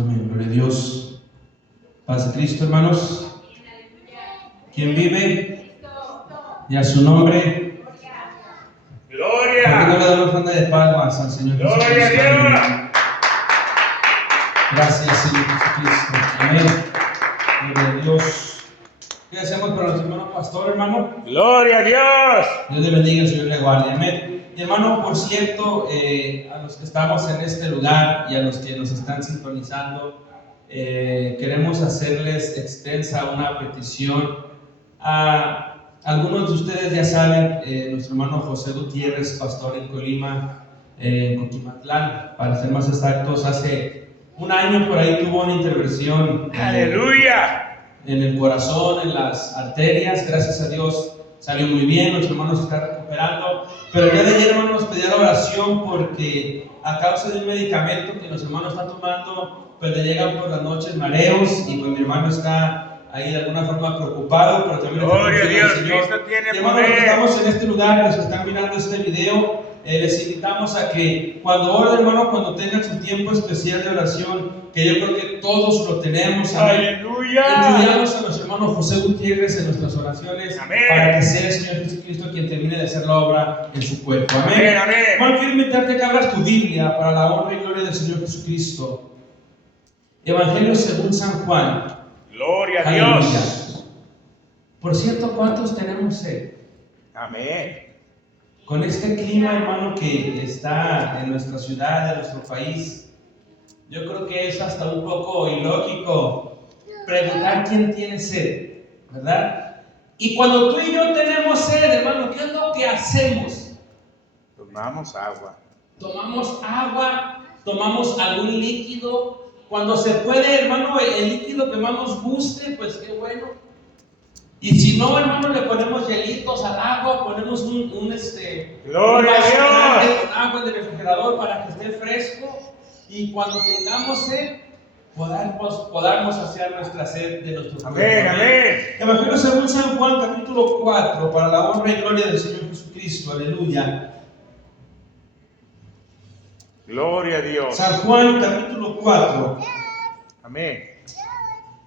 Amén, gloria a Dios. Paz de Cristo, hermanos. ¿Quién vive? Y a su nombre. Gloria. ¿Por qué no le damos ofrenda de palmas al Señor Jesucristo? Gloria a Dios. Gracias, Señor Jesucristo. Amén. Gloria a Dios. ¿Qué hacemos para nuestro hermano pastor, hermano? Gloria a Dios. Dios le bendiga, el Señor le guarde. Amén. Y hermano, por cierto, a los que estamos en este lugar y a los que nos están sintonizando, queremos hacerles extensa una petición. Algunos de ustedes ya saben, nuestro hermano José Gutiérrez, pastor en Colima, Coquimatlán, para ser más exactos, hace un año por ahí tuvo una intervención. Aleluya. En el corazón, en las arterias. Gracias a Dios salió muy bien, nuestro hermano se está recuperando, pero el día de ayer, hermano, nos pedía la oración porque a causa de un medicamento que nuestro hermano está tomando, pues le llegan por las noches mareos y pues mi hermano está ahí de alguna forma preocupado, pero también Gloria a Dios, Cristo tiene hermano, los que poder. estamos en este lugar, los que están mirando este video, les invitamos a que cuando oren, hermano, cuando tengan su tiempo especial de oración, que yo creo que todos lo tenemos, amén. Aleluya. Incluyamos a nuestro hermano José Gutiérrez en nuestras oraciones. Amén. Para que sea el Señor Jesucristo quien termine de hacer la obra en su cuerpo. Amén. Amén, amén. Hermano, quiero invitarte a que abras tu Biblia para la honra y gloria del Señor Jesucristo. Evangelio según San Juan. Gloria a Aleluya. Dios. Por cierto, ¿cuántos tenemos sed? Amén. Con este clima, hermano, que está en nuestra ciudad, en nuestro país, yo creo que es hasta un poco ilógico preguntar quién tiene sed, ¿verdad? Y cuando tú y yo tenemos sed, hermano, ¿qué es lo que hacemos? Tomamos agua. Tomamos agua, tomamos algún líquido. Cuando se puede, hermano, el líquido que más nos guste, pues qué bueno. Y si no, hermano, le ponemos hielitos al agua, ponemos un Gloria a Dios. con agua del refrigerador para que esté fresco. Y cuando tengamos sed, podamos saciar nuestra sed de nuestro cuerpo. Amén, amén. Evangelio según San Juan, capítulo 4, para la honra y gloria del Señor Jesucristo. Aleluya. Gloria a Dios. San Juan, capítulo 4, Amén.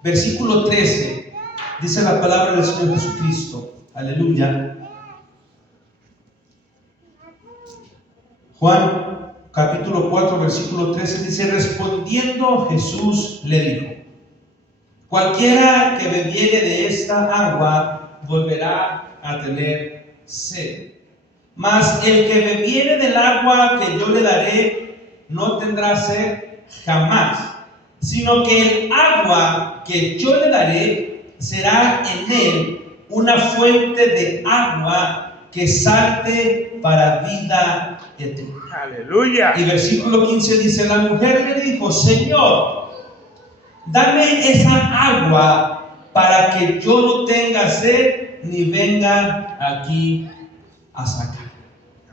versículo 13. Dice la palabra del Señor Jesucristo. Aleluya. Juan, capítulo 4, versículo 13 dice: respondiendo Jesús le dijo: cualquiera que bebiere de esta agua volverá a tener sed. Mas el que bebiere del agua que yo le daré no tendrá sed jamás, sino que el agua que yo le daré será en él una fuente de agua que salte para vida eterna. Aleluya. Y versículo 15 dice: la mujer le dijo: Señor, dame esa agua para que yo no tenga sed ni venga aquí a sacar.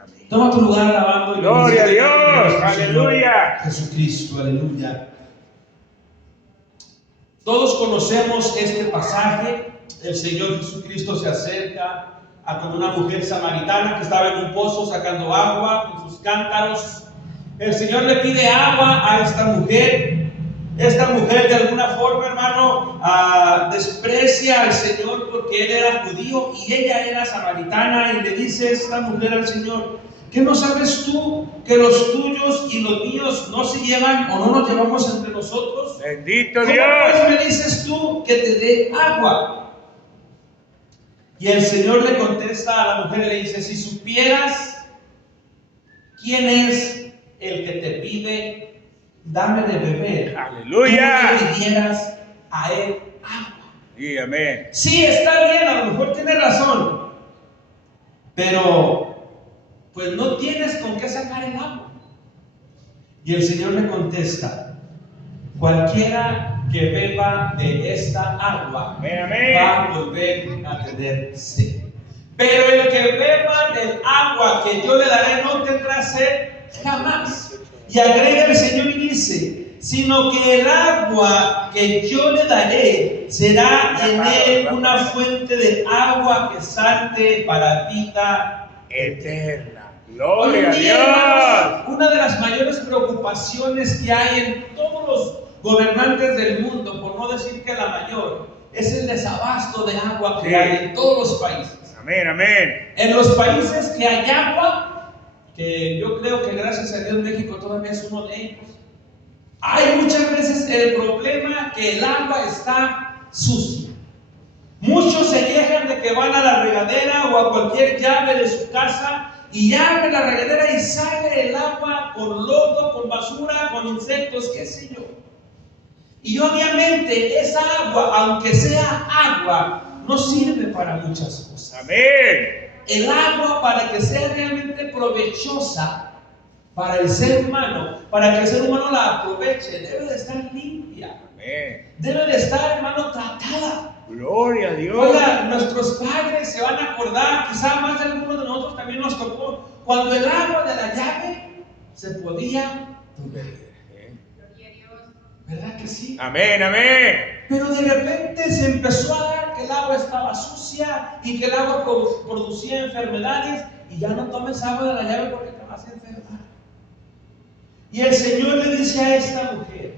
Amén. Toma tu lugar alabando y Gloria a bendiciendo Dios. a nuestro Señor Aleluya. Jesucristo, aleluya. Todos conocemos este pasaje. El Señor Jesucristo se acerca con una mujer samaritana que estaba en un pozo sacando agua con sus cántaros. El Señor le pide agua a esta mujer. Esta mujer de alguna forma, hermano, desprecia al Señor porque él era judío y ella era samaritana, y le dice esta mujer al Señor: ¿qué no sabes tú que los tuyos y los míos no se llevan o no nos llevamos entre nosotros? Bendito ¿Cómo Dios. pues me dices tú que te dé agua? Y el Señor le contesta a la mujer y le dice: si supieras quién es el que te pide, dame de beber. Aleluya. Tú le pidieras a él agua. Y amén. Sí, está bien, a lo mejor tiene razón, pero pues no tienes con qué sacar el agua. Y el Señor le contesta: cualquiera que beba de esta agua Amén, amén. va a volver a tener sed. Pero el que beba del agua que yo le daré no tendrá sed jamás. Y agrega el Señor y dice: sino que el agua que yo le daré será en él una fuente de agua que salte para vida Eterna. Hoy Gloria en a día, Dios. hermanos, una de las mayores preocupaciones que hay en todos gobernantes del mundo, por no decir que la mayor, es el desabasto de agua que Sí. hay en todos los países. Amén, amén. En los países que hay agua, que yo creo que gracias a Dios México todavía es uno de ellos, hay muchas veces el problema que el agua está sucia. Muchos se quejan de que van a la regadera o a cualquier llave de su casa y abre la regadera y sale el agua con lodo, con basura, con insectos, qué sé yo. Y obviamente esa agua, aunque sea agua, no sirve para muchas cosas. Amén. El agua, para que sea realmente provechosa para el ser humano, para que el ser humano la aproveche, debe de estar limpia. Amén. Debe de estar, hermano, tratada. Gloria a Dios. Oiga, nuestros padres se van a acordar, quizá más de algunos de nosotros también nos tocó, cuando el agua de la llave se podía beber. ¿Verdad que sí? Amén, amén. Pero de repente se empezó a dar que el agua estaba sucia y que el agua producía enfermedades, y ya no tomes agua de la llave porque te vas a enfermar. Y el Señor le dice a esta mujer: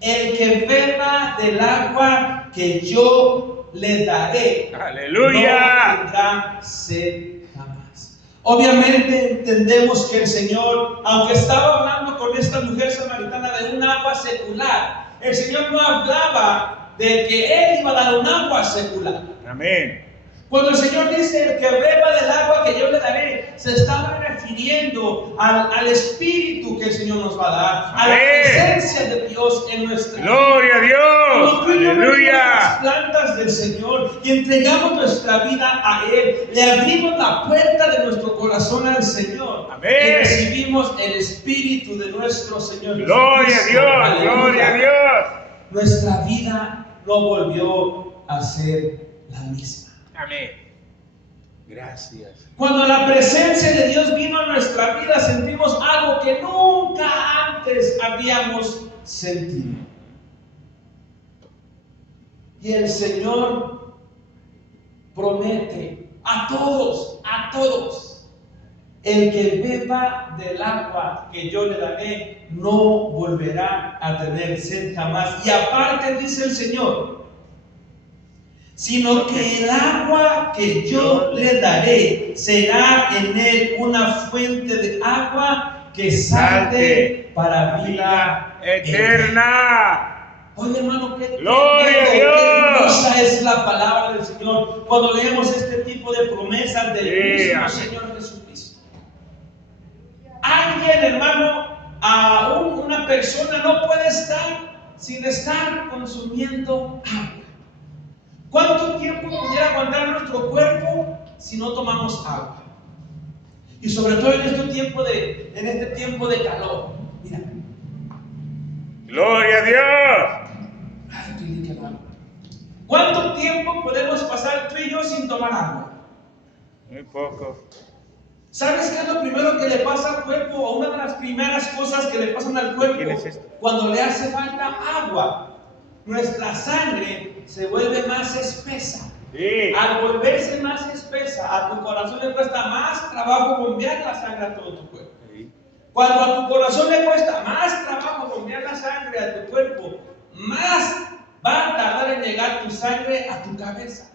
el que beba del agua que yo le daré, Aleluya. no tendrá sed jamás. Obviamente entendemos que el Señor, aunque estaba hablando con esta mujer samaritana de un agua secular, el Señor no hablaba de que Él iba a dar un agua secular. Amén. Cuando el Señor dice el que beba del agua que yo le daré, se estaba refiriendo al Espíritu que el Señor nos va a dar, a la presencia de Dios en nuestra vida. Gloria a Dios. Cuando tú y yo venimos a Aleluya. las plantas del Señor y entregamos nuestra vida a Él, le abrimos la puerta de nuestro corazón al Señor. Amén. Y recibimos el Espíritu de nuestro Señor. Gloria a Jesucristo. Dios. Aleluya. Gloria a Dios. Nuestra vida no volvió a ser la misma. Amén. Gracias. Cuando la presencia de Dios vino a nuestra vida, sentimos algo que nunca antes habíamos sentido. Y el Señor promete a todos, el que beba del agua que yo le daré, no volverá a tener sed jamás. Y aparte dice el Señor, sino que el agua que yo le daré será en él una fuente de agua que salte para vida eterna. Oye, hermano, qué Gloria a Dios. hermosa es la palabra del Señor cuando leemos este tipo de promesas del mismo Señor Jesucristo. Alguien, hermano, una persona no puede estar sin estar consumiendo agua. ¿Cuánto tiempo pudiera aguantar nuestro cuerpo si no tomamos agua? Y sobre todo en este tiempo de calor. Mira. Gloria a Dios. ¿Cuánto tiempo podemos pasar tú y yo sin tomar agua? Muy poco. ¿Sabes qué es lo primero que le pasa al cuerpo? O una de las primeras cosas que le pasan al cuerpo cuando le hace falta agua. Nuestra sangre se vuelve más espesa. Sí. Al volverse más espesa, a tu corazón le cuesta más trabajo bombear la sangre a todo tu cuerpo. Sí. Cuando a tu corazón le cuesta más trabajo bombear la sangre a tu cuerpo, más va a tardar en llegar tu sangre a tu cabeza.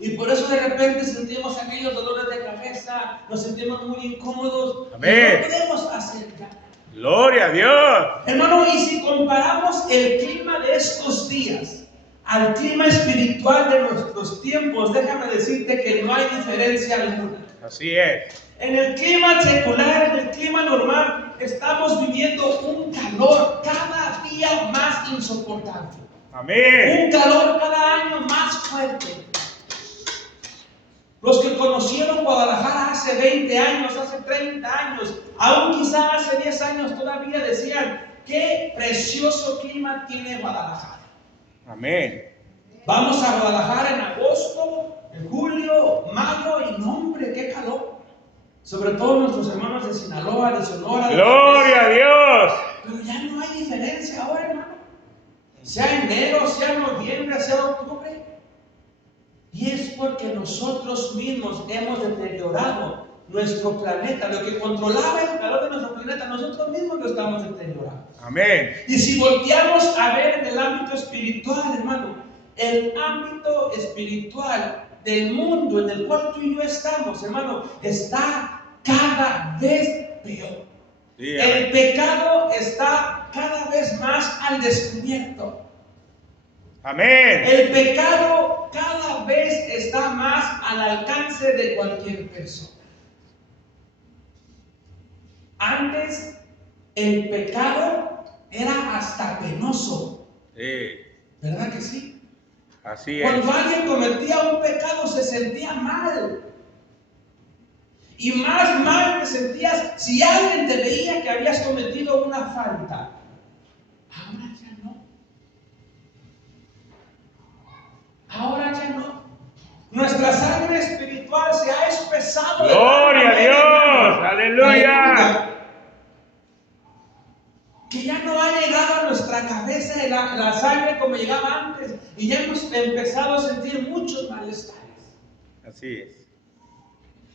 Y por eso de repente sentimos aquellos dolores de cabeza, nos sentimos muy incómodos. Amén. No podemos hacer nada. Gloria a Dios. Hermano, y si comparamos el clima de estos días al clima espiritual de nuestros tiempos, déjame decirte que no hay diferencia alguna. Así es. En el clima secular, en el clima normal, estamos viviendo un calor cada día más insoportable. Amén. Un calor cada año más fuerte. Los que conocieron Guadalajara hace 20 años, hace 30 años, aún quizá hace 10 años todavía decían, qué precioso clima tiene Guadalajara. Amén. Vamos a Guadalajara en agosto, en julio, mayo, y no, hombre, qué calor. Sobre todo nuestros hermanos de Sinaloa, de Sonora. Gloria a Dios. Pero ya no hay diferencia ahora, hermano. Sea enero, sea noviembre, sea octubre. Y es porque nosotros mismos hemos deteriorado nuestro planeta. Lo que controlaba el calor de nuestro planeta, nosotros mismos lo estamos deteriorando. Amén. Y si volteamos a ver en el ámbito espiritual, hermano, el ámbito espiritual del mundo en el cual tú y yo estamos, hermano, está cada vez peor. Sí, El pecado está cada vez más al descubierto. amén. El pecado cada vez está más al alcance de cualquier persona. Antes el pecado era hasta penoso, Sí, ¿verdad que sí? así es. Cuando alguien cometía un pecado se sentía mal. Y más mal te sentías si alguien te veía que habías cometido una falta. Ahora ya no. Ahora ya no. Nuestra sangre espiritual se ha espesado. Gloria a Dios. Aleluya. Que ya no ha llegado a nuestra cabeza la sangre como llegaba antes. Y ya hemos empezado a sentir muchos malestares. Así es.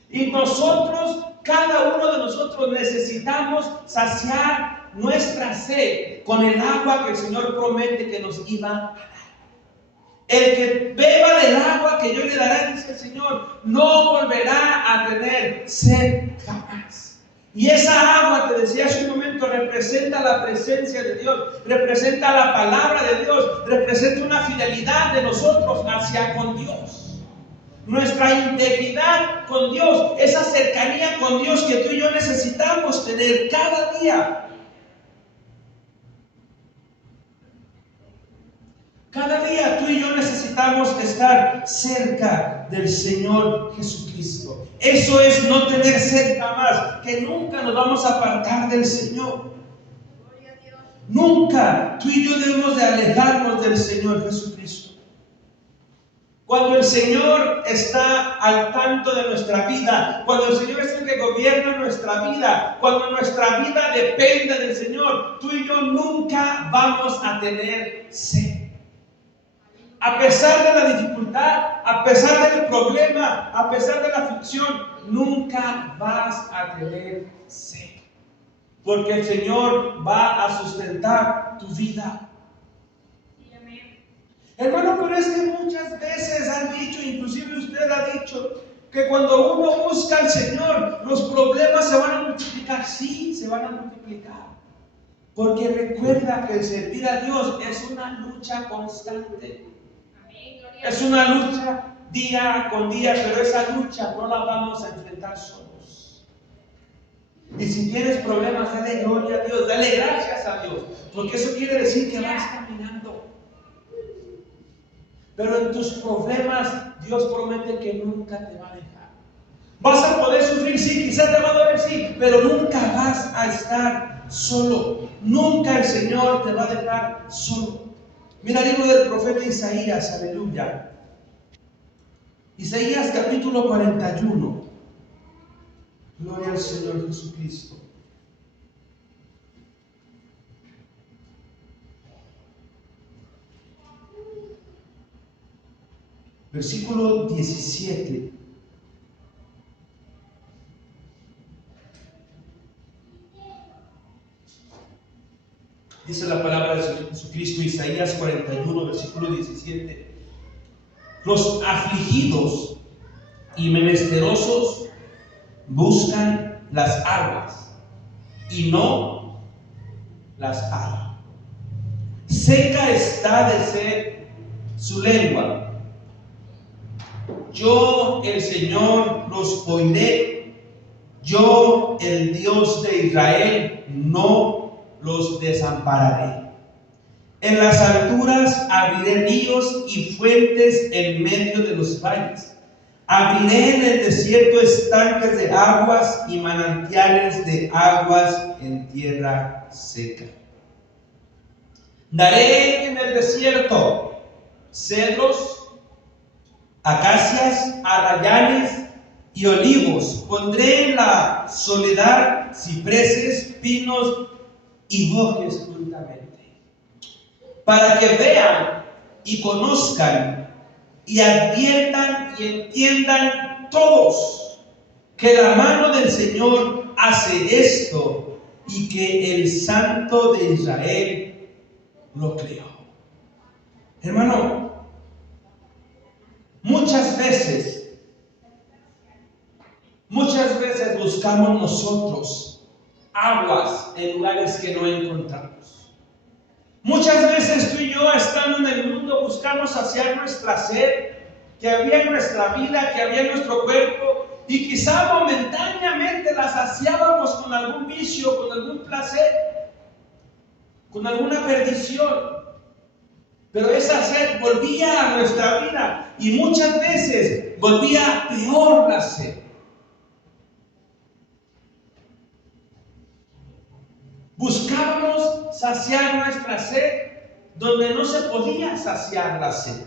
Y nosotros, cada uno de nosotros necesitamos saciar nuestra sed con el agua que el Señor promete que nos iba a dar. El que beba del agua que yo le daré, dice el Señor, no volverá a tener sed jamás. Y esa agua, te decía hace un momento, representa la presencia de Dios, representa la palabra de Dios, representa una fidelidad de nosotros hacia con Dios. Nuestra integridad con Dios, esa cercanía con Dios que tú y yo necesitamos tener cada día. Cada día tú y yo necesitamos estar cerca del Señor Jesucristo. Eso es no tener sed jamás, que nunca nos vamos a apartar del Señor. Nunca tú y yo debemos de alejarnos del Señor Jesucristo. Cuando el Señor está al tanto de nuestra vida, cuando el Señor es el que gobierna nuestra vida, cuando nuestra vida depende del Señor, tú y yo nunca vamos a tener sed. A pesar de la dificultad, a pesar del problema, a pesar de la aflicción, nunca vas a tener sed. Porque el Señor va a sustentar tu vida. Hermano, pero es que muchas veces han dicho, inclusive usted ha dicho, que cuando uno busca al Señor, los problemas se van a multiplicar. Sí, se van a multiplicar. Porque recuerda que el servir a Dios es una lucha constante. Es una lucha día con día, pero esa lucha no la vamos a enfrentar solos. Y si tienes problemas, dale gloria a Dios, dale gracias a Dios, porque eso quiere decir que vas caminando. Pero en tus problemas, Dios promete que nunca te va a dejar. Vas a poder sufrir, sí, quizás te va a doler, sí, pero nunca vas a estar solo. Nunca el Señor te va a dejar solo. Mira el libro del profeta Isaías, aleluya. Isaías capítulo 41. Gloria al Señor Jesucristo. Versículo 17. Dice la palabra del Señor Jesucristo, Isaías 41, versículo 17. Los afligidos y menesterosos buscan las aguas y no las hallan. Seca está de sed su lengua. Yo, el Señor, los oiré. Yo, el Dios de Israel, no los desampararé. En las alturas abriré ríos y fuentes en medio de los valles. Abriré en el desierto estanques de aguas y manantiales de aguas en tierra seca. Daré en el desierto cedros, acacias, arrayanes y olivos. Pondré en la soledad cipreses, pinos y bosques juntamente, para que vean y conozcan y adviertan y entiendan todos que la mano del Señor hace esto y que el Santo de Israel lo creó. Hermano, muchas veces buscamos nosotros aguas en lugares que no encontramos. Muchas veces tú y yo, estando en el mundo, buscamos saciar nuestra sed que había en nuestra vida, que había en nuestro cuerpo, y quizá momentáneamente la saciábamos con algún vicio, con algún placer, con alguna perdición. Pero esa sed volvía a nuestra vida y muchas veces volvía peor la sed. Buscábamos saciar nuestra sed donde no se podía saciar la sed.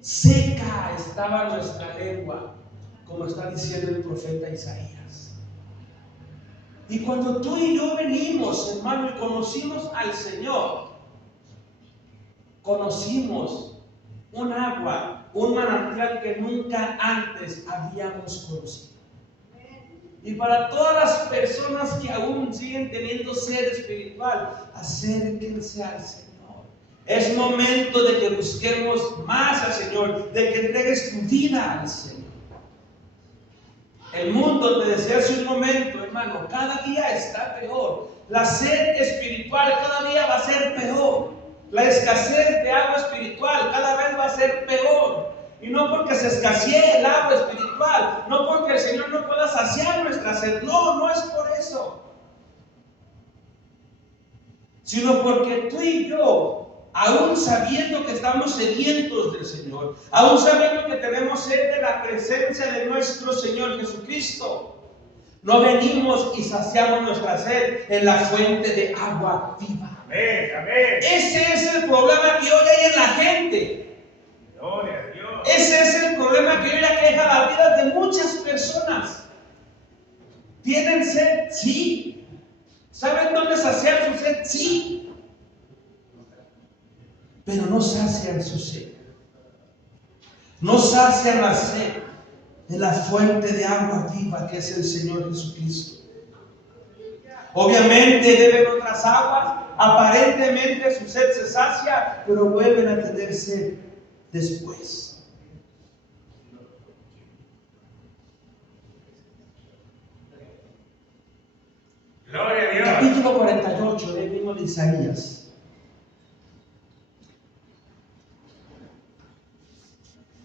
Seca estaba nuestra lengua, como está diciendo el profeta Isaías. Y cuando tú y yo venimos, hermano, y conocimos al Señor, conocimos un agua, un manantial que nunca antes habíamos conocido. Y para todas las personas que aún siguen teniendo sed espiritual, acérquense al Señor. Es momento de que busquemos más al Señor, de que entregues tu vida al Señor. El mundo, te decía hace un momento, hermano, cada día está peor. La sed espiritual cada día va a ser peor. La escasez de agua espiritual cada vez va a ser peor. Y no porque se escasee el agua espiritual, no porque el Señor no pueda saciar nuestra sed. No, no es por eso. Sino porque tú y yo, aún sabiendo que estamos sedientos del Señor, aún sabiendo que tenemos sed de la presencia de nuestro Señor Jesucristo, no venimos y saciamos nuestra sed en la fuente de agua viva. Amén, amén. Ese es el problema que hoy hay en la gente. Gloria a Dios. Ese es el problema que hoy aqueja la vida de muchas personas. ¿Tienen sed? Sí. ¿Saben dónde saciar su sed? Sí. Pero no sacian su sed. No sacian la sed de la fuente de agua viva que es el Señor Jesucristo. Obviamente beben otras aguas, aparentemente su sed se sacia, pero vuelven a tener sed después. Gloria a Dios. Capítulo 48 del mismo de Isaías.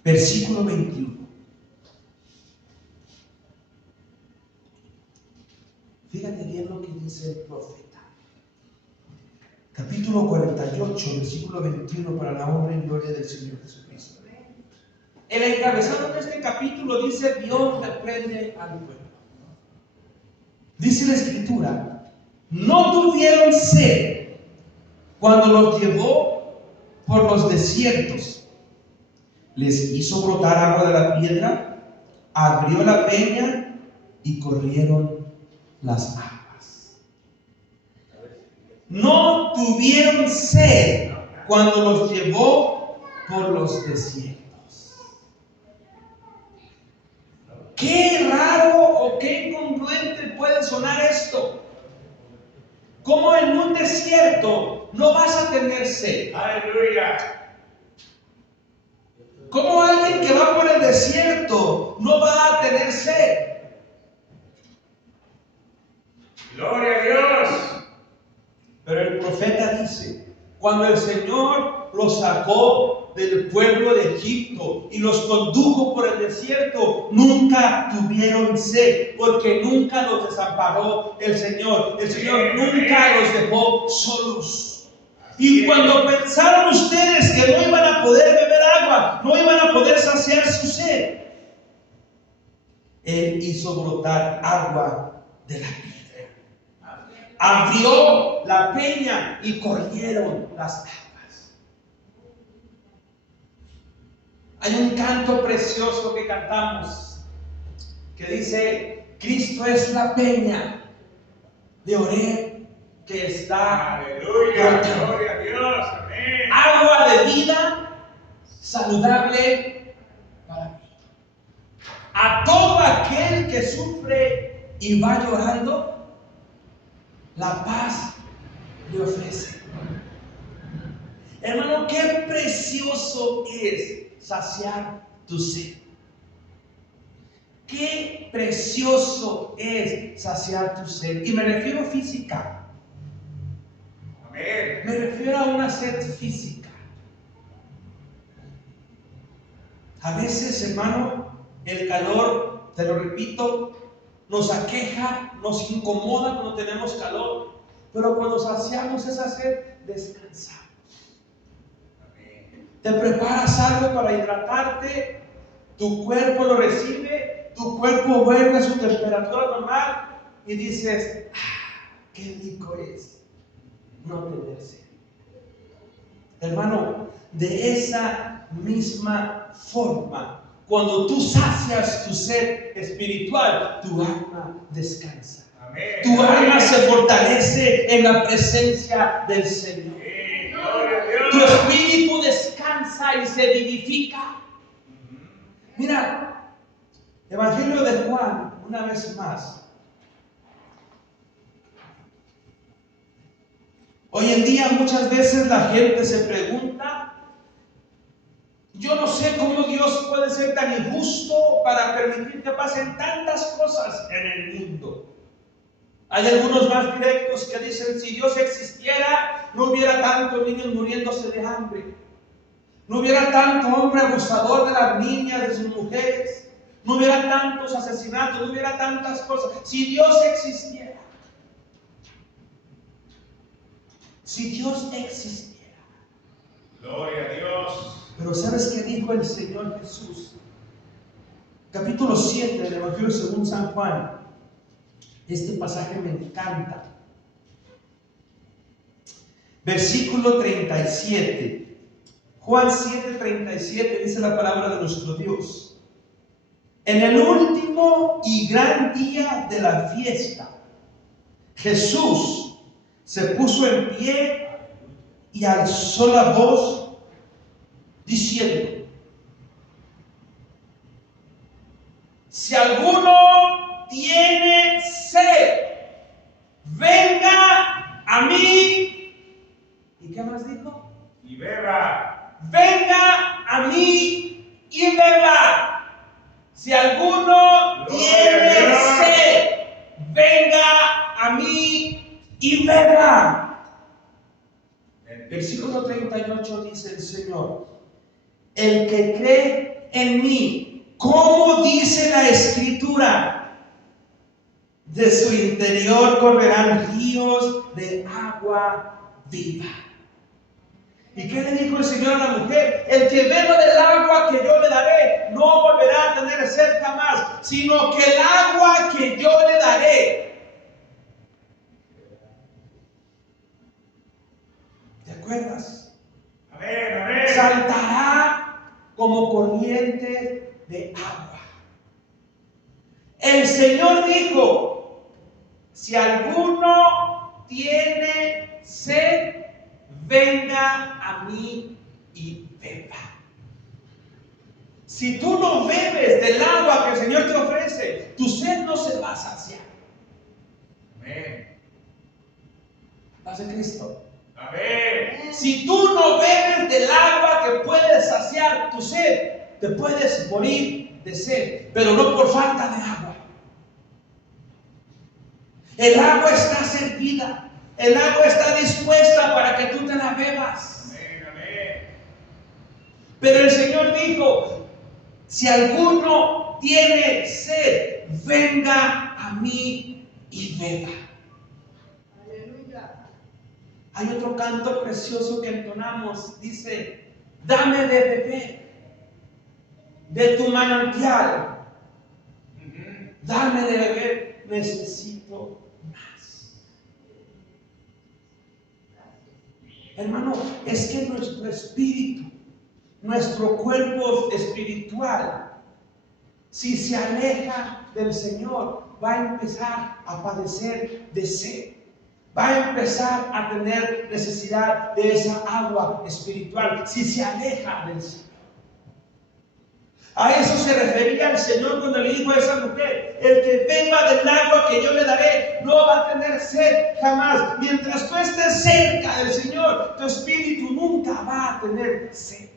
Versículo 21. Fíjate bien lo que dice el profeta. Capítulo 48, versículo 21, para la honra y gloria del Señor Jesucristo. El encabezado de este capítulo dice: Dios reprende al pueblo. Dice la Escritura: no tuvieron sed cuando los llevó por los desiertos. Les hizo brotar agua de la piedra, abrió la peña y corrieron las aguas. No tuvieron sed cuando los llevó por los desiertos. Qué raro o qué incongruente puede sonar esto. ¿Cómo en un desierto no vas a tener sed? Aleluya. ¿Cómo alguien que va por el desierto no va a tener sed? Gloria a Dios. Pero el profeta dice: cuando el Señor los sacó del pueblo de Egipto y los condujo por el desierto, nunca tuvieron sed, porque nunca los desamparó el Señor. El Señor nunca los dejó solos. Y cuando pensaron ustedes que no iban a poder beber agua, no iban a poder saciar su sed, Él hizo brotar agua de la piedra. Abrió la peña y corrieron las aguas. Hay un canto precioso que cantamos que dice: Cristo es la peña de Oreb que está. Aleluya. Gloria a Dios. Amén. Agua de vida saludable para mí. A todo aquel que sufre y va llorando, la paz le ofrece. Hermano, qué precioso es saciar tu sed. Qué precioso es saciar tu sed. Y me refiero física. Amén. Me refiero a una sed física. A veces, hermano, el calor, te lo repito, nos aqueja, nos incomoda cuando tenemos calor. Pero cuando saciamos esa sed, descansamos. Amén. Te preparas algo para hidratarte, tu cuerpo lo recibe, tu cuerpo vuelve a su temperatura normal y dices, qué rico es no tener sed. Hermano, de esa misma forma, cuando tú sacias tu sed espiritual, tu alma descansa. Amén. Tu alma se fortalece en la presencia del Señor. Sí, gloria a Tu Dios. espíritu descansa y se vivifica. Mira, Evangelio de Juan, una vez más. Hoy en día muchas veces la gente se pregunta, yo no sé cómo Dios puede ser tan injusto para permitir que pasen tantas cosas en el mundo. Hay algunos más directos que dicen, si Dios existiera, no hubiera tantos niños muriéndose de hambre. No hubiera tanto hombre abusador de las niñas, de sus mujeres. No hubiera tantos asesinatos, no hubiera tantas cosas. Si Dios existiera. Si Dios existiera. Gloria a Dios. Pero ¿sabes qué dijo el Señor Jesús? Capítulo 7 del Evangelio según San Juan. Este pasaje me encanta. Versículo 37. Juan 7:37 dice la palabra de nuestro Dios. En el último y gran día de la fiesta, Jesús se puso en pie y alzó la voz diciendo: si alguno tiene sed, venga a mí. ¿Y qué más dijo? Y beba. Venga a mí y beba. Si alguno tiene sed, venga a mí y beba. Versículo 38 dice el Señor: el que cree en mí, como dice la Escritura, de su interior correrán ríos de agua viva. ¿Y qué le dijo el Señor a la mujer? El que beba del agua que yo le daré no volverá a tener sed jamás, sino que el agua que yo le daré, ¿te acuerdas? Amén, amén. Saltará como corriente de agua. El Señor dijo: si alguno tiene sed, venga a mí y beba. Si tú no bebes del agua que el Señor te ofrece, tu sed no se va a saciar. Amén. Paz de Cristo. Amén. Si tú no bebes del agua que puede saciar tu sed, te puedes morir de sed, pero no por falta de agua. El agua está servida, el agua está dispuesta para que tú te la bebas. Amén, amén. Pero el Señor dijo: si alguno tiene sed, venga a mí y beba. Aleluya. Hay otro canto precioso que entonamos, dice: dame de beber de tu manantial, dame de beber, necesito más. Hermano, es que nuestro espíritu, nuestro cuerpo espiritual, si se aleja del Señor, va a empezar a padecer de sed. Va a empezar a tener necesidad de esa agua espiritual si se aleja del Señor. A eso se refería el Señor cuando le dijo a esa mujer: el que beba del agua que yo le daré no va a tener sed jamás. Mientras tú estés cerca del Señor, tu espíritu nunca va a tener sed.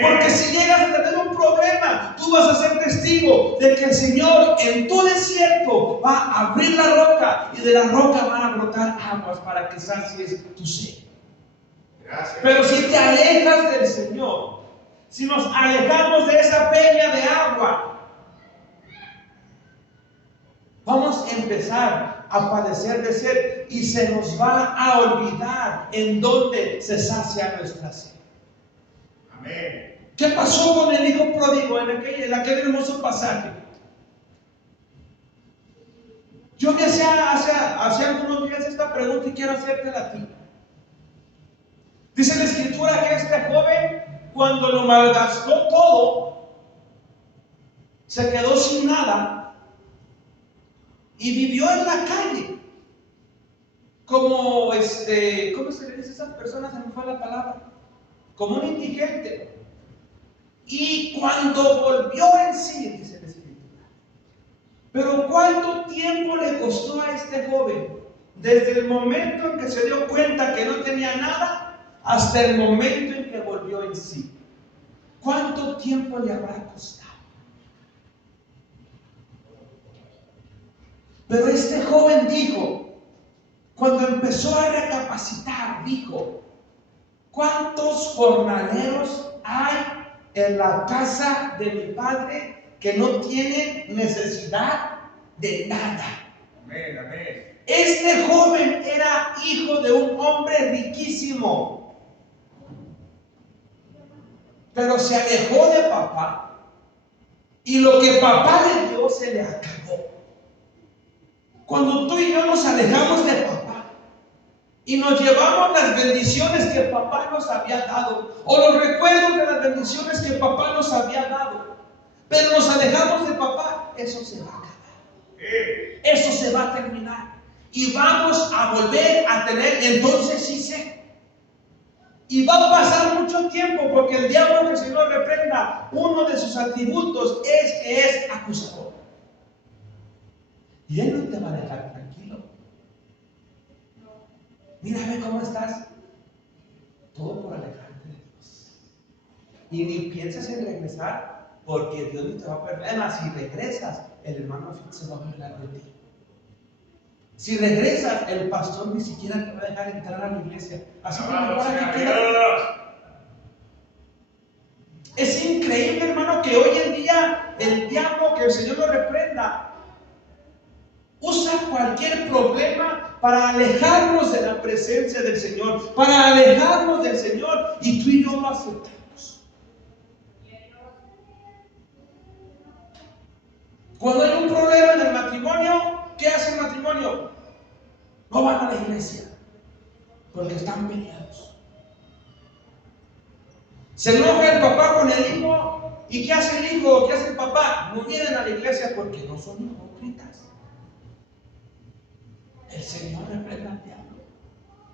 Porque si llegas a tener un problema, tú vas a ser testigo de que el Señor en tu desierto va a abrir la roca y de la roca van a brotar aguas para que sacies tu sed. Gracias. Pero si te alejas del Señor, si nos alejamos de esa peña de agua, vamos a empezar a padecer de sed y se nos va a olvidar en dónde se sacia nuestra sed. Amén. ¿Qué pasó con el hijo pródigo en aquel hermoso pasaje? Yo me hacía hace algunos días esta pregunta y quiero hacértela a ti. Dice la Escritura que este joven, cuando lo malgastó todo, se quedó sin nada y vivió en la calle. Como ¿cómo se le dice a esas personas? Se me fue la palabra. Como un indigente. Y cuando volvió en sí, dice la Escritura. Pero ¿cuánto tiempo le costó a este joven? Desde el momento en que se dio cuenta que no tenía nada, hasta el momento en que volvió en sí. ¿Cuánto tiempo le habrá costado? Pero este joven dijo, cuando empezó a recapacitar, dijo: ¿cuántos jornaleros hay en la casa de mi padre que no tienen necesidad de nada? Amén, amén. Este joven era hijo de un hombre riquísimo, pero se alejó de papá y lo que papá le dio se le acabó. Cuando tú y yo nos alejamos de papá y nos llevamos las bendiciones que papá nos había dado, o los recuerdos de las bendiciones que papá nos había dado, pero nos alejamos de papá, eso se va a acabar. Eso se va a terminar. Y vamos a volver a tener entonces sí sed. Y va a pasar mucho tiempo, porque el diablo, que el Señor reprenda, uno de sus atributos es que es acusador. Y Él no te va a dejar tranquilo. Mira, ve cómo estás. Todo por alejarte de Dios. Y ni pienses en regresar, porque Dios no te va a perder. Además, si regresas, el hermano se va a burlar de ti. Si regresas, el pastor ni siquiera te va a dejar entrar a la iglesia. Así que mejor aquí quédate. Es increíble, hermano, que hoy en día el diablo, que el Señor lo reprenda, usa cualquier problema para alejarnos de la presencia del Señor, para alejarnos del Señor, y tú y yo lo aceptamos. Cuando hay un problema en el matrimonio, ¿qué hace el matrimonio? No van a la iglesia porque están peleados. Se enoja el papá con el hijo, y ¿qué hace el hijo? ¿Qué hace el papá? No vienen a la iglesia porque no son hipócritas. El Señor reprenda al diablo.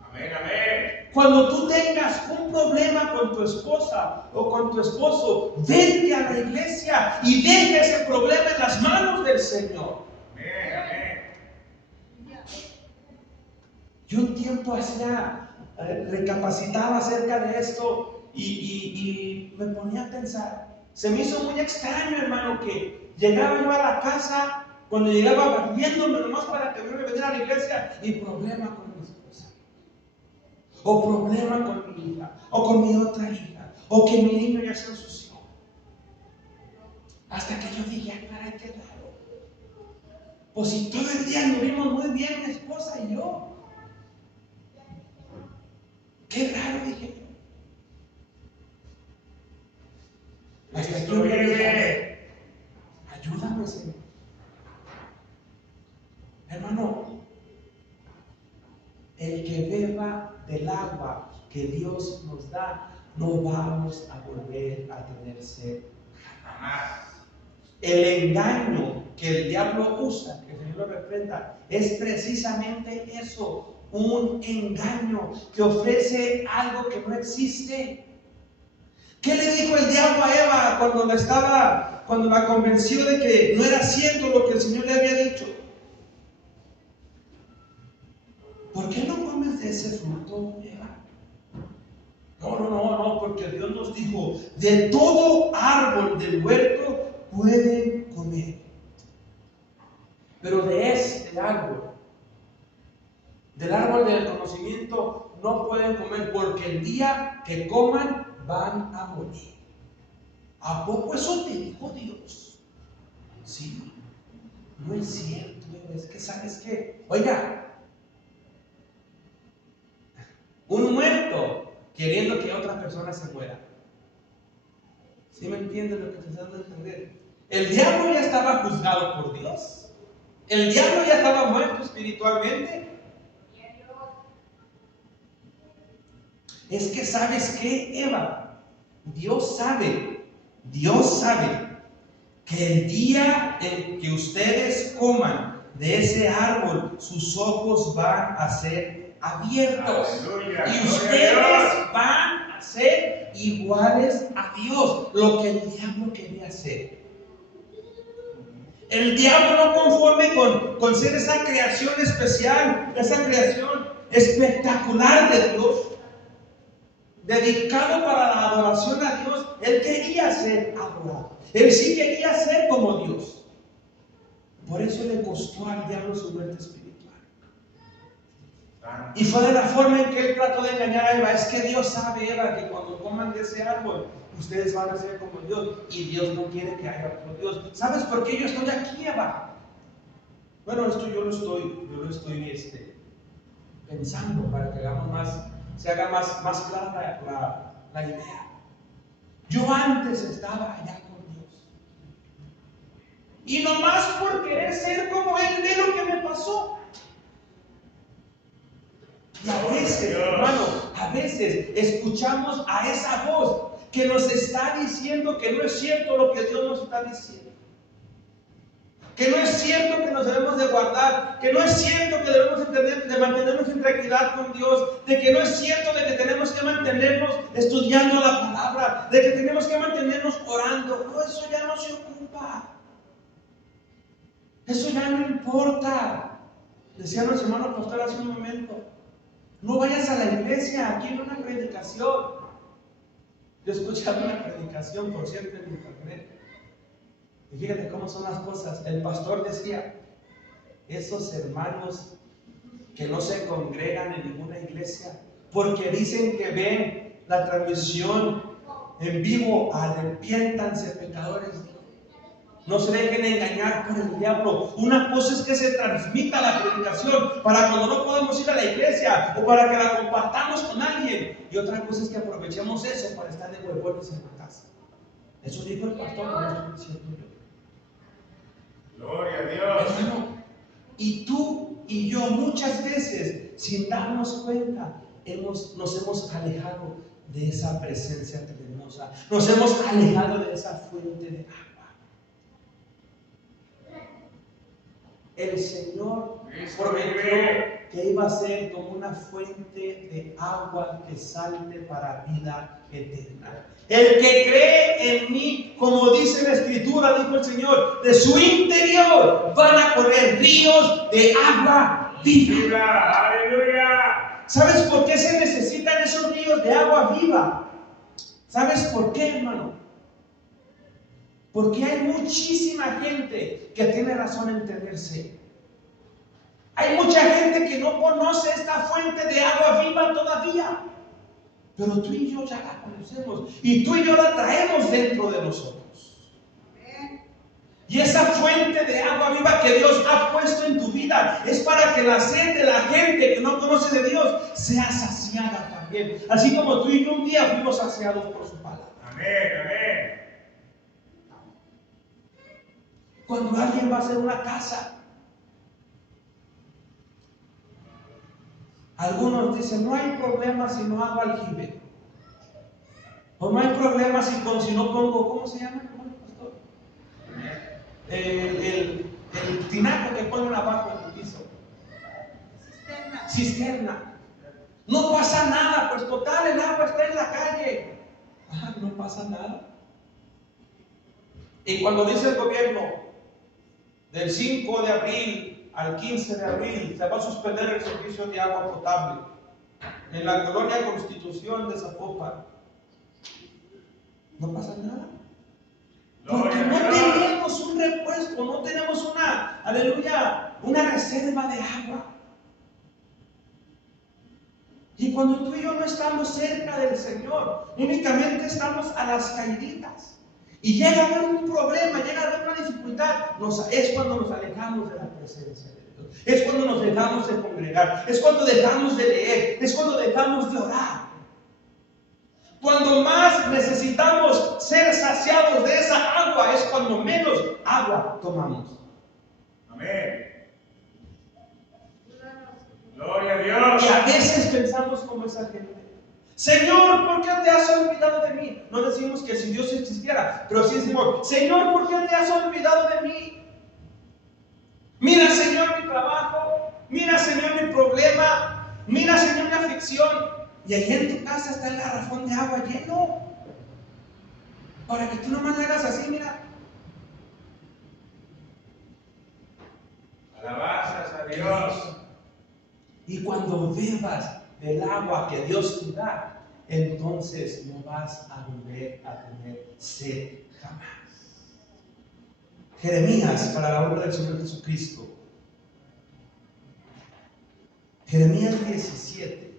Amén, amén. Cuando tú tengas un problema con tu esposa o con tu esposo, vente a la iglesia y deja ese problema en las manos del Señor. Amén, amén. Yo un tiempo recapacitaba acerca de esto y me ponía a pensar. Se me hizo muy extraño, hermano, que llegaba yo a la casa, cuando llegaba barriéndome nomás para que me viniera a la iglesia, y problema con mi esposa, o problema con mi hija, o con mi otra hija, o que mi niño ya se ensució. Hasta que yo dije: caray, qué raro. Pues si todo el día nos vimos muy bien, mi esposa y yo. Qué raro, dije yo. Hasta que yo le dije: ayúdame, Señor. Hermano, el que beba del agua que Dios nos da, no vamos a volver a tener sed jamás. El engaño que el diablo usa, que el Señor lo reprenda, es precisamente eso: un engaño que ofrece algo que no existe. ¿Qué le dijo el diablo a Eva cuando la convenció de que no era cierto lo que el Señor le había dicho? ¿Por qué no comes de ese fruto, Eva? No, porque Dios nos dijo, de todo árbol del huerto pueden comer, pero de este árbol, del árbol del conocimiento, no pueden comer, porque el día que coman van a morir. ¿A poco eso te dijo Dios? Sí, no es cierto, es que sabes que, oiga, un muerto queriendo que otra persona se muera. ¿Sí me entiendes lo que te estás dando a entender? El diablo ya estaba juzgado por Dios. El diablo ya estaba muerto espiritualmente. Es que ¿sabes qué, Eva? Dios sabe que el día en que ustedes coman de ese árbol, sus ojos van a ser abiertos. Aleluya, y ustedes van a ser iguales a Dios, lo que el diablo quería hacer. El diablo no conforme con ser esa creación especial, esa creación espectacular de Dios, dedicado para la adoración a Dios. Él quería ser adorado. Él sí quería ser como Dios. Por eso le costó al diablo su muerte espiritual. Y fue de la forma en que él trató de engañar a Eva. Es que Dios sabe, Eva, que cuando coman de ese árbol, ustedes van a ser como Dios. Y Dios no quiere que haya otro Dios. ¿Sabes por qué yo estoy aquí, Eva? Bueno, esto yo lo estoy pensando para que se haga más clara la idea. Yo antes estaba allá con Dios. Y nomás por querer ser como Él, de lo que me pasó. Y a veces, hermano, escuchamos a esa voz que nos está diciendo que no es cierto lo que Dios nos está diciendo. Que no es cierto que nos debemos de guardar, que no es cierto que debemos de mantenernos en tranquilidad con Dios, de que no es cierto de que tenemos que mantenernos estudiando la palabra, de que tenemos que mantenernos orando. No, eso ya no se ocupa. Eso ya no importa. Decía nuestro hermano pastor hace un momento, no vayas a la iglesia, aquí en una predicación. Yo escuchaba una predicación, por cierto, en internet. Y fíjate cómo son las cosas. El pastor decía, esos hermanos que no se congregan en ninguna iglesia, porque dicen que ven la transmisión en vivo, arrepiéntanse, pecadores. No se dejen engañar por el diablo. Una cosa es que se transmita la predicación para cuando no podemos ir a la iglesia o para que la compartamos con alguien. Y otra cosa es que aprovechemos eso para estar de huevones en la casa. Eso dijo el pastor, no lo estoy diciendo yo. Gloria a Dios. Hermano, y tú y yo muchas veces, sin darnos cuenta, nos hemos alejado de esa presencia tenebrosa. Nos hemos alejado de esa fuente de agua. El Señor prometió que iba a ser como una fuente de agua que salte para vida eterna. El que cree en mí, como dice la Escritura, dijo el Señor, de su interior van a correr ríos de agua viva. Aleluya. ¿Sabes por qué se necesitan esos ríos de agua viva? ¿Sabes por qué, hermano? Porque hay muchísima gente que tiene razón en tener sed. Hay mucha gente que no conoce esta fuente de agua viva todavía. Pero tú y yo ya la conocemos. Y tú y yo la traemos dentro de nosotros. Y esa fuente de agua viva que Dios ha puesto en tu vida es para que la sed de la gente que no conoce de Dios sea saciada también. Así como tú y yo un día fuimos saciados por su palabra. Amén, amén. Cuando alguien va a hacer una casa, algunos dicen, no hay problema si no hago aljibe. O no hay problema si no pongo, ¿cómo se llama, hermano pastor? El tinaco que ponen abajo en el piso. Cisterna. No pasa nada, pues total, el agua está en la calle. no pasa nada. Y cuando dice el gobierno, del 5 de abril al 15 de abril se va a suspender el servicio de agua potable en la colonia Constitución de Zapopan, no pasa nada. Porque no tenemos un repuesto, no tenemos una reserva de agua. Y cuando tú y yo no estamos cerca del Señor, únicamente estamos a las caíditas. Y llega a haber un problema, llega a haber una dificultad, es cuando nos alejamos de la presencia de Dios. Es cuando nos dejamos de congregar, es cuando dejamos de leer, es cuando dejamos de orar. Cuando más necesitamos ser saciados de esa agua, es cuando menos agua tomamos. Amén. Gloria a Dios. Y a veces pensamos como esa gente. Señor, ¿por qué te has olvidado de mí? No decimos que si Dios existiera, pero sí decimos, Señor, ¿por qué te has olvidado de mí? Mira, Señor, mi trabajo. Mira, Señor, mi problema. Mira, Señor, mi aflicción. Y allí en tu casa está el garrafón de agua lleno. Para que tú nomás le hagas así, mira. Alabanzas a Dios. Y cuando bebas del agua que Dios te da, entonces no vas a volver a tener sed jamás. Jeremías, para la obra del Señor Jesucristo. Jeremías 17.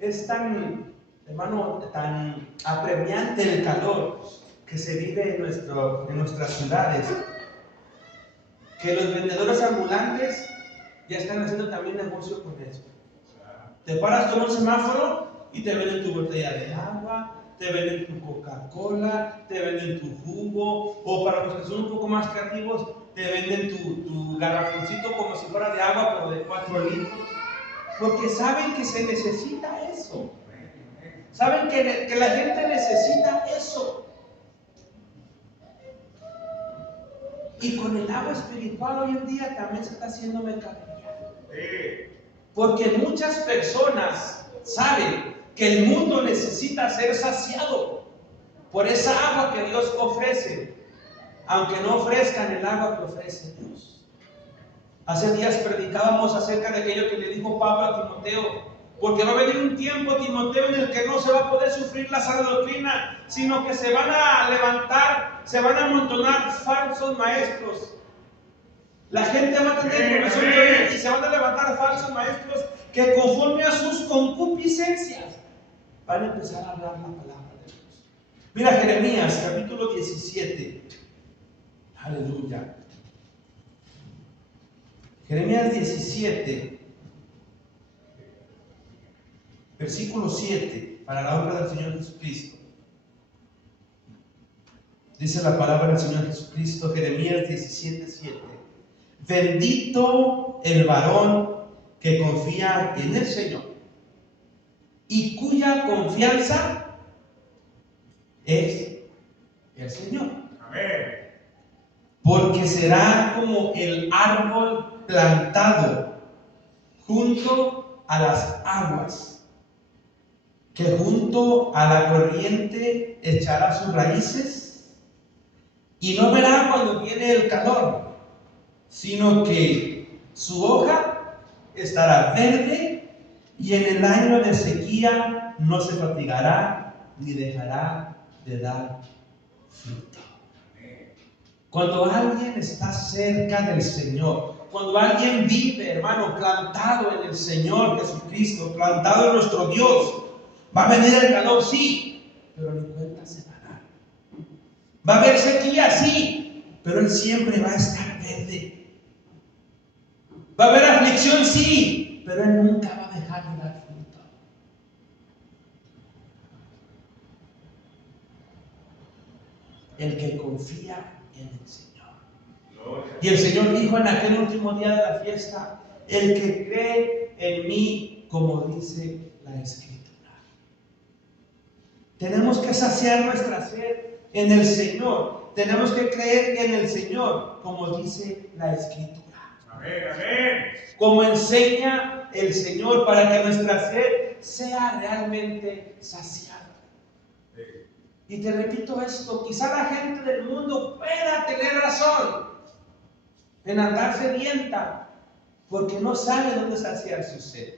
Es tan, hermano, tan apremiante el calor que se vive en nuestras ciudades, que los vendedores ambulantes ya están haciendo también negocio con eso. Te paras con un semáforo y te venden tu botella de agua, te venden tu Coca-Cola, te venden tu jugo, o para los que son un poco más creativos, te venden tu garrafoncito como si fuera de agua, pero de 4 litros. Porque saben que se necesita eso. Saben que la gente necesita eso. Y con el agua espiritual hoy en día también se está haciendo mercadería. Porque muchas personas saben que el mundo necesita ser saciado por esa agua que Dios ofrece, aunque no ofrezcan el agua que ofrece Dios. Hace días predicábamos acerca de aquello que le dijo Pablo a Timoteo, porque va a venir un tiempo, Timoteo, en el que no se va a poder sufrir la sana doctrina, sino que se van a levantar, se van a amontonar falsos maestros. La gente va a tener información de oír y se van a levantar falsos maestros que conforme a sus concupiscencias van a empezar a hablar la palabra de Dios. Mira Jeremías capítulo 17. Aleluya. Jeremías 17, versículo 7, para la obra del Señor Jesucristo. Dice la palabra del Señor Jesucristo, Jeremías 17, 7. Bendito el varón que confía en el Señor y cuya confianza es el Señor. Amén. Porque será como el árbol plantado junto a las aguas, que junto a la corriente echará sus raíces y no verá cuando viene el calor, sino que su hoja estará verde y en el año de sequía no se fatigará ni dejará de dar fruto. Cuando alguien está cerca del Señor, cuando alguien vive, hermano, plantado en el Señor Jesucristo, plantado en nuestro Dios, va a venir el calor, sí, pero ni cuenta se va a dar. Va a haber sequía, sí, pero Él siempre va a estar verde. Va a haber aflicción, sí, pero Él nunca va a dejar de dar fruto. El que confía en el Señor. Y el Señor dijo en aquel último día de la fiesta, el que cree en mí, como dice la Escritura. Tenemos que saciar nuestra sed en el Señor. Tenemos que creer en el Señor, como dice la Escritura. Amén, amén. Como enseña el Señor para que nuestra sed sea realmente saciada. Y te repito esto, quizá la gente del mundo pueda tener razón en andar sedienta, porque no sabe dónde saciar su sed.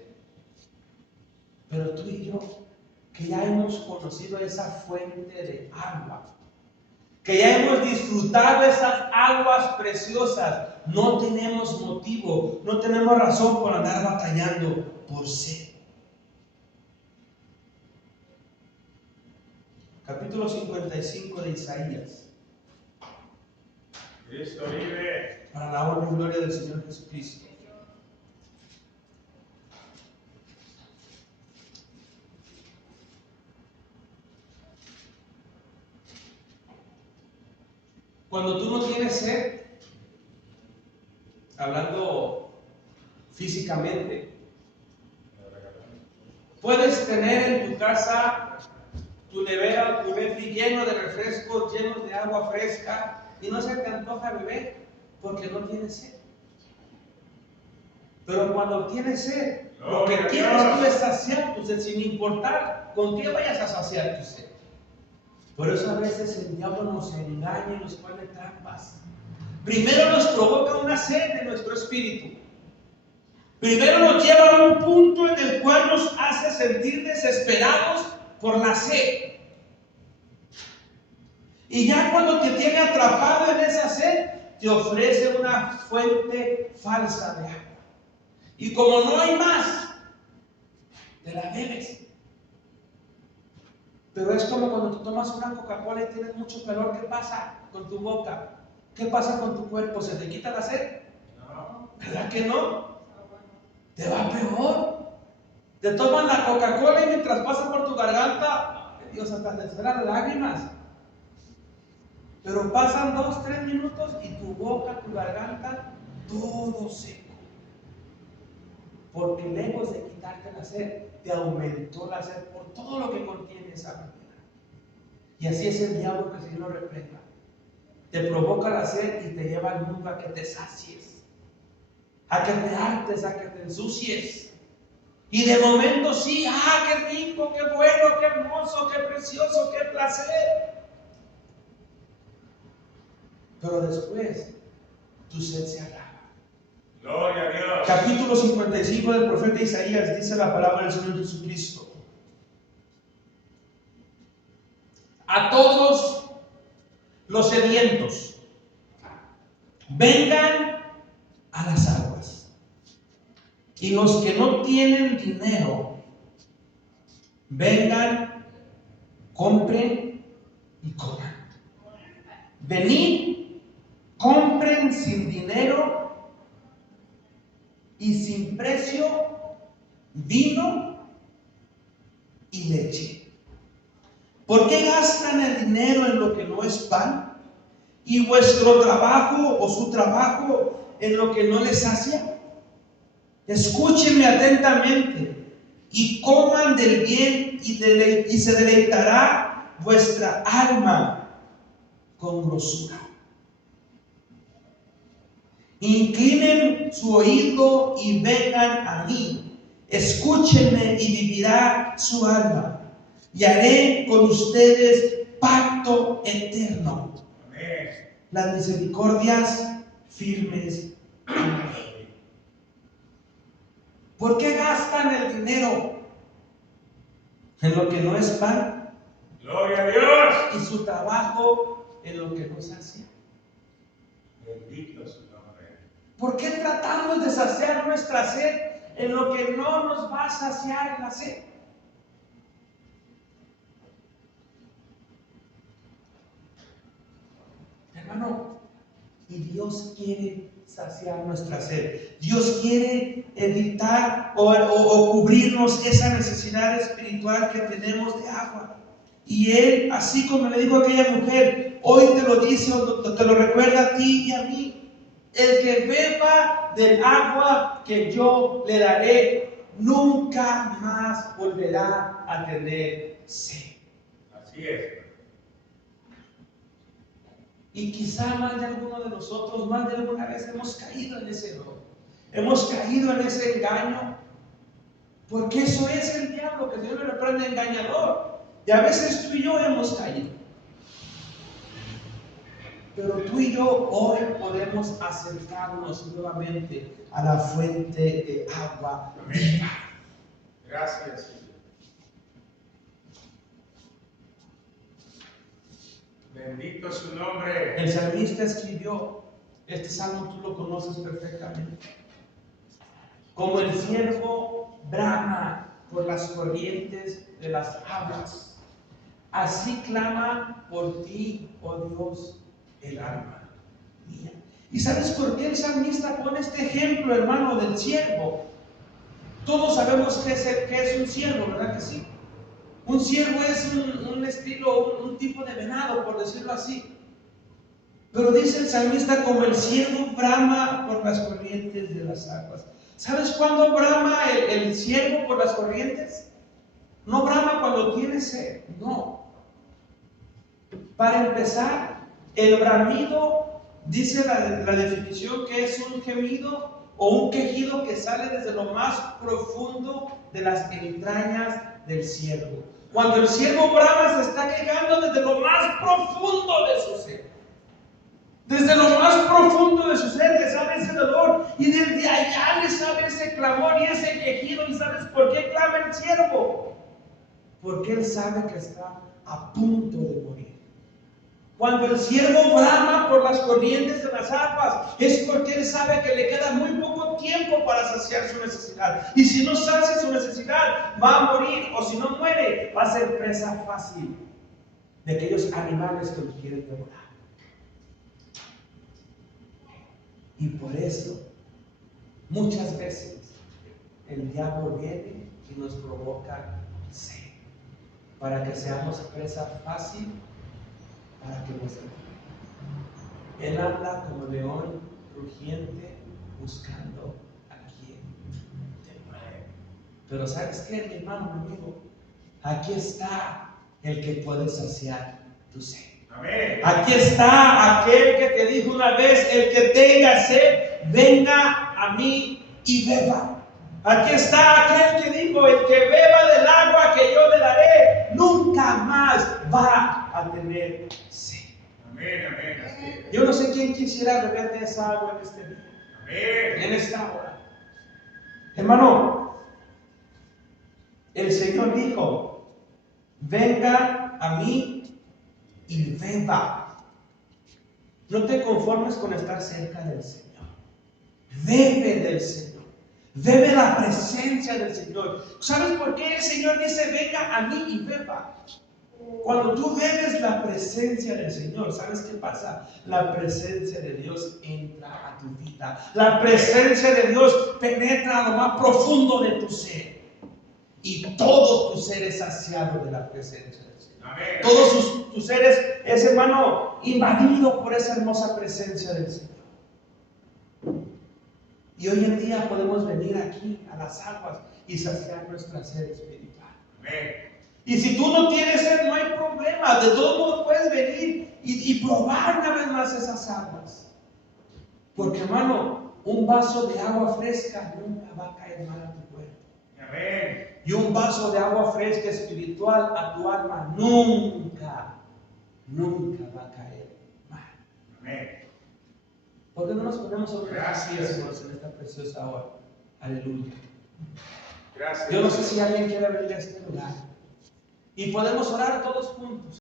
Pero tú y yo, que ya hemos conocido esa fuente de agua, que ya hemos disfrutado esas aguas preciosas, no tenemos motivo, no tenemos razón por andar batallando por sed. Capítulo 55 de Isaías. Cristo vive. Para la honra y gloria del Señor Jesucristo. Cuando tú no tienes sed, hablando físicamente, puedes tener en tu casa tu nevera o tu refri lleno de refrescos, llenos de agua fresca, y no se te antoja beber porque no tienes sed. Pero cuando tienes sed, lo que quieres tú es saciar tu sed, sin importar con qué vayas a saciar tu sed. Por eso a veces el diablo nos engaña y nos pone trampas. Primero nos provoca una sed de nuestro espíritu. Primero nos lleva a un punto en el cual nos hace sentir desesperados por la sed. Y ya cuando te tiene atrapado en esa sed, te ofrece una fuente falsa de agua. Y como no hay más, te la bebes. Pero es como cuando tú tomas una Coca-Cola y tienes mucho calor. ¿Qué pasa con tu boca? ¿Qué pasa con tu cuerpo? ¿Se te quita la sed? No. ¿Verdad que no? Te va peor. Te toman la Coca-Cola y mientras pasa por tu garganta, Dios, hasta te salen lágrimas. Pero pasan 2-3 minutos y tu boca, tu garganta, todo seco. Porque lejos de quitarte la sed, te aumentó la sed por todo lo que contiene esa bebida. Y así es el diablo, que el Señor lo reprenda. Te provoca la sed y te lleva al mundo a que te sacies, a que te hartes, a que te ensucies. Y de momento sí, qué rico, qué bueno, qué hermoso, qué precioso, qué placer. Pero después tu sed se acaba. Gloria a Dios. Capítulo 55 del profeta Isaías, dice la palabra del Señor Jesucristo. A todos los sedientos, vengan a las aguas. Y los que no tienen dinero, vengan, compren y coman. Venid, compren sin dinero y sin precio vino y leche. ¿Por qué gastan el dinero en lo que no es pan? ¿Y vuestro trabajo o su trabajo en lo que no les sacia? Escúchenme atentamente y coman del bien y se deleitará vuestra alma con grosura. Inclinen su oído y vengan a mí. Escúchenme y vivirá su alma. Y haré con ustedes pacto eterno. Amén. Las misericordias firmes. ¿Por qué gastan el dinero en lo que no es pan? Gloria a Dios. Y su trabajo en lo que no sacia. Bendito su nombre. ¿Por qué tratamos de saciar nuestra sed en lo que no nos va a saciar la sed? Hermano, y Dios quiere saciar nuestra sed. Dios quiere evitar o cubrirnos esa necesidad espiritual que tenemos de agua. Y Él, así como le dijo a aquella mujer, hoy te lo dice o te lo recuerda a ti y a mí. El que beba del agua que yo le daré, nunca más volverá a tener sed. Así es. Y quizá más de alguno de nosotros, más de alguna vez hemos caído en ese error. Hemos caído en ese engaño Porque eso es el diablo, que Dios le reprende, engañador. Y a veces tú y yo hemos caído. Pero tú y yo hoy podemos acercarnos nuevamente a la fuente de agua viva. Gracias, Señor. Bendito su nombre. El salmista escribió, este salmo tú lo conoces perfectamente. Como el ciervo brama por las corrientes de las aguas, así clama por ti, oh Dios, el alma mía. ¿Y sabes por qué el salmista pone este ejemplo, hermano, del ciervo? Todos sabemos qué es un ciervo, ¿verdad que sí? Un ciervo es un estilo, un tipo de venado, por decirlo así. Pero dice el salmista, como el ciervo brama por las corrientes de las aguas. ¿Sabes cuándo brama el ciervo por las corrientes? No brama cuando tiene sed, no. Para empezar, el bramido, dice la definición, que es un gemido o un quejido que sale desde lo más profundo de las entrañas del ciervo. Cuando el ciervo brama, se está quejando desde lo más profundo de su ser. Desde lo más profundo de su ser le sale ese dolor, y desde allá le sale ese clamor y ese quejido. ¿Y sabes por qué clama el ciervo? Porque él sabe que está a punto de morir. Cuando el ciervo brama por las corrientes de las aguas, es porque él sabe que le queda muy poco tiempo para saciar su necesidad. Y si no sacia su necesidad, va a morir, o si no muere, va a ser presa fácil de aquellos animales que lo quieren devorar. Y por eso, muchas veces, el diablo viene y nos provoca sed, para que seamos presa fácil, para que nos devoren. Él anda como león rugiente, buscando a quien devorar. Pero ¿sabes qué, mi hermano, mi amigo? Aquí está el que puede saciar tu sed. Amén. Aquí está aquel que te dijo una vez: el que tenga sed, venga a mí y beba. Aquí está aquel que dijo: el que beba del agua que yo le daré, nunca más va a tener sed. Amén, amén, así es. Yo no sé quién quisiera beber de esa agua en este día, Amén. en esta hora. Hermano, el Señor dijo: venga a mí y beba. No te conformes con estar cerca del Señor. Bebe del Señor. Bebe la presencia del Señor. ¿Sabes por qué el Señor dice: venga a mí y beba? Cuando tú bebes la presencia del Señor, ¿sabes qué pasa? La presencia de Dios entra a tu vida. La presencia de Dios penetra a lo más profundo de tu ser. Y todo tu ser es saciado de la presencia del Señor. Amén. Todos tus seres es, hermano, invadido por esa hermosa presencia del Señor. Y hoy en día podemos venir aquí a las aguas y saciar nuestra sed espiritual. Amén. Y si tú no tienes sed, no hay problema. De todos modos puedes venir y probar una vez más esas aguas. Porque, hermano, un vaso de agua fresca nunca va a caer mal a tu cuerpo. Amén. Y un vaso de agua fresca espiritual a tu alma nunca va a caer mal. Amén. ¿Por qué no nos ponemos sobre nuestros pies, Gracias. hermanos, en esta preciosa hora? Aleluya. Gracias. Yo no sé si alguien quiere venir a este lugar. Y podemos orar todos juntos.